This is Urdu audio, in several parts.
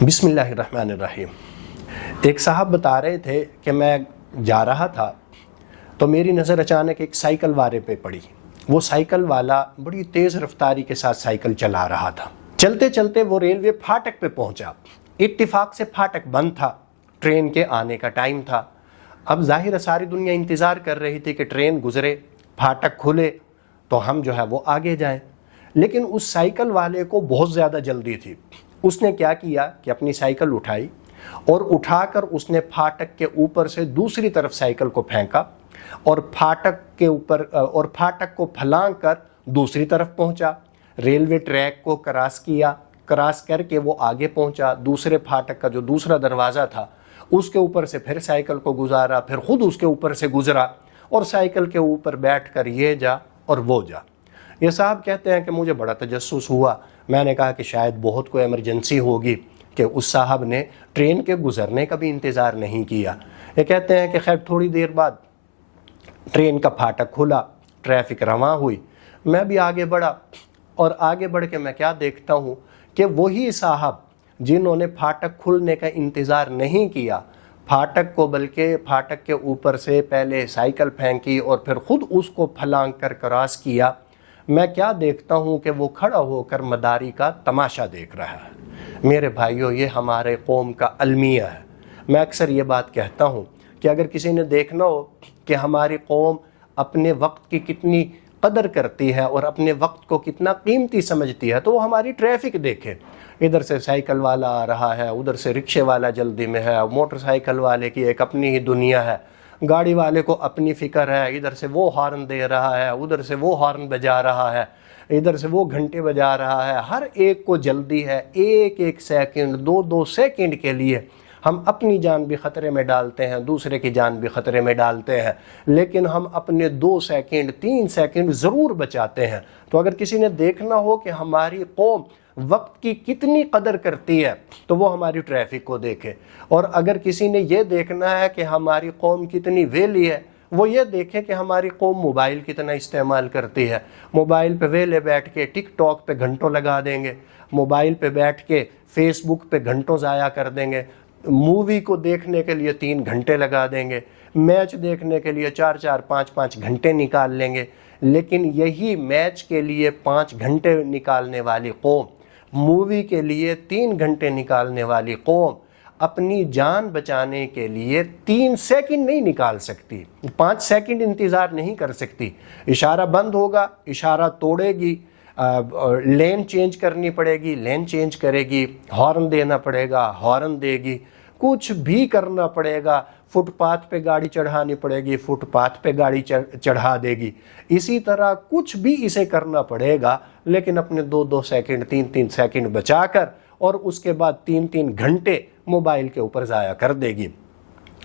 بسم اللہ الرحمن الرحیم۔ ایک صاحب بتا رہے تھے کہ میں جا رہا تھا تو میری نظر اچانک ایک سائیکل والے پہ پڑی۔ وہ سائیکل والا بڑی تیز رفتاری کے ساتھ سائیکل چلا رہا تھا۔ چلتے چلتے وہ ریلوے پھاٹک پہ پہنچا۔ اتفاق سے پھاٹک بند تھا، ٹرین کے آنے کا ٹائم تھا۔ اب ظاہر ہے ساری دنیا انتظار کر رہی تھی کہ ٹرین گزرے، پھاٹک کھلے تو ہم جو ہے وہ آگے جائیں۔ لیکن اس سائیکل والے کو بہت زیادہ جلدی تھی۔ اس نے کیا کیا کہ اپنی سائیکل اٹھائی اور اٹھا کر اس نے پھاٹک کے اوپر سے دوسری طرف سائیکل کو پھینکا اور پھاٹک کو پھلانگ کر دوسری طرف پہنچا۔ ریلوے ٹریک کو کراس کر کے وہ آگے پہنچا۔ دوسرے پھاٹک کا جو دوسرا دروازہ تھا اس کے اوپر سے پھر سائیکل کو گزارا، پھر خود اس کے اوپر سے گزرا اور سائیکل کے اوپر بیٹھ کر یہ جا اور وہ جا۔ یہ صاحب کہتے ہیں کہ مجھے بڑا تجسس ہوا۔ میں نے کہا کہ شاید بہت کوئی ایمرجنسی ہوگی کہ اس صاحب نے ٹرین کے گزرنے کا بھی انتظار نہیں کیا۔ یہ کہتے ہیں کہ خیر تھوڑی دیر بعد ٹرین کا پھاٹک کھلا، ٹریفک رواں ہوئی، میں بھی آگے بڑھا اور آگے بڑھ کے میں کیا دیکھتا ہوں کہ وہی صاحب جنہوں نے پھاٹک کھلنے کا انتظار نہیں کیا، پھاٹک کو بلکہ پھاٹک کے اوپر سے پہلے سائیکل پھینکی اور پھر خود اس کو پھلانگ کر کراس کیا، میں کیا دیکھتا ہوں کہ وہ کھڑا ہو کر مداری کا تماشا دیکھ رہا ہے۔ میرے بھائیوں، یہ ہمارے قوم کا المیہ ہے۔ میں اکثر یہ بات کہتا ہوں کہ اگر کسی نے دیکھنا ہو کہ ہماری قوم اپنے وقت کی کتنی قدر کرتی ہے اور اپنے وقت کو کتنا قیمتی سمجھتی ہے تو وہ ہماری ٹریفک دیکھے۔ ادھر سے سائیکل والا آ رہا ہے، ادھر سے رکشے والا جلدی میں ہے، موٹر سائیکل والے کی ایک اپنی ہی دنیا ہے، گاڑی والے کو اپنی فکر ہے، ادھر سے وہ ہارن دے رہا ہے، ادھر سے وہ ہارن بجا رہا ہے، ادھر سے وہ گھنٹے بجا رہا ہے۔ ہر ایک کو جلدی ہے، ایک ایک سیکنڈ، دو سیکنڈ کے لیے ہم اپنی جان بھی خطرے میں ڈالتے ہیں، دوسرے کی جان بھی خطرے میں ڈالتے ہیں، لیکن ہم اپنے 2 سیکنڈ 3 سیکنڈ ضرور بچاتے ہیں۔ تو اگر کسی نے دیکھنا ہو کہ ہماری قوم وقت کی کتنی قدر کرتی ہے تو وہ ہماری ٹریفک کو دیکھے، اور اگر کسی نے یہ دیکھنا ہے کہ ہماری قوم کتنی ویلی ہے وہ یہ دیکھے کہ ہماری قوم موبائل کتنا استعمال کرتی ہے۔ موبائل پہ ویلے بیٹھ کے ٹک ٹاک پہ گھنٹوں لگا دیں گے، موبائل پہ بیٹھ کے فیس بک پہ گھنٹوں ضائع کر دیں گے، مووی کو دیکھنے کے لیے 3 گھنٹے لگا دیں گے، میچ دیکھنے کے لیے 4 5 گھنٹے نکال لیں گے۔ لیکن یہی میچ کے لیے 5 گھنٹے نکالنے والی قوم، مووی کے لیے 3 گھنٹے نکالنے والی قوم اپنی جان بچانے کے لیے 3 سیکنڈ نہیں نکال سکتی، 5 سیکنڈ انتظار نہیں کر سکتی۔ اشارہ بند ہوگا، اشارہ توڑے گی، لین چینج کرنی پڑے گی، لین چینج کرے گی، ہارن دینا پڑے گا، ہارن دے گی، کچھ بھی کرنا پڑے گا، فٹ پاتھ پہ گاڑی چڑھانی پڑے گی، فٹ پاتھ پہ گاڑی چڑھا دے گی۔ اسی طرح کچھ بھی اسے کرنا پڑے گا، لیکن اپنے 2 سیکنڈ 3 سیکنڈ بچا کر اور اس کے بعد 3 گھنٹے موبائل کے اوپر ضائع کر دے گی۔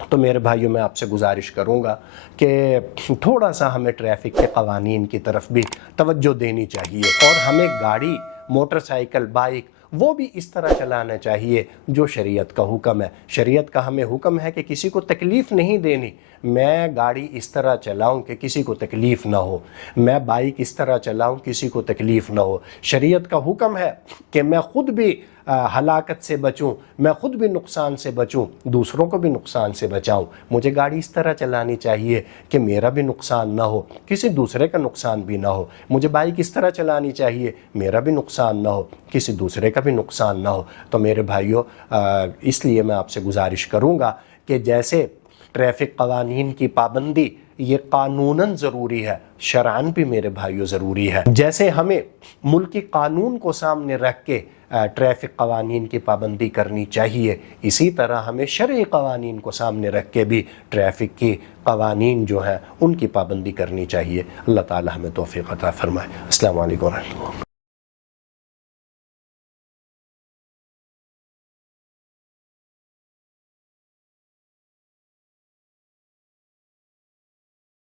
تو میرے بھائیوں، میں آپ سے گزارش کروں گا کہ تھوڑا سا ہمیں ٹریفک کے قوانین کی طرف بھی توجہ دینی چاہیے، اور ہمیں گاڑی، موٹر سائیکل، بائک وہ بھی اس طرح چلانا چاہیے جو شریعت کا حکم ہے۔ شریعت کا ہمیں حکم ہے کہ کسی کو تکلیف نہیں دینی۔ میں گاڑی اس طرح چلاؤں کہ کسی کو تکلیف نہ ہو، میں بائک اس طرح چلاؤں کسی کو تکلیف نہ ہو۔ شریعت کا حکم ہے کہ میں خود بھی ہلاکت سے بچوں، میں خود بھی نقصان سے بچوں، دوسروں کو بھی نقصان سے بچاؤں۔ مجھے گاڑی اس طرح چلانی چاہیے کہ میرا بھی نقصان نہ ہو، کسی دوسرے کا نقصان بھی نہ ہو۔ مجھے بائک اس طرح چلانی چاہیے میرا بھی نقصان نہ ہو، کسی دوسرے کا بھی نقصان نہ ہو۔ تو میرے بھائیوں، اس لیے میں آپ سے گزارش کروں گا کہ جیسے ٹریفک قوانین کی پابندی یہ قانوناً ضروری ہے، شرعاً بھی میرے بھائیوں ضروری ہے۔ جیسے ہمیں ملکی قانون کو سامنے رکھ کے ٹریفک قوانین کی پابندی کرنی چاہیے، اسی طرح ہمیں شرعی قوانین کو سامنے رکھ کے بھی ٹریفک کی قوانین جو ہیں ان کی پابندی کرنی چاہیے۔ اللہ تعالی ہمیں توفیق عطا فرمائے۔ السلام علیکم ورحمۃ اللہ۔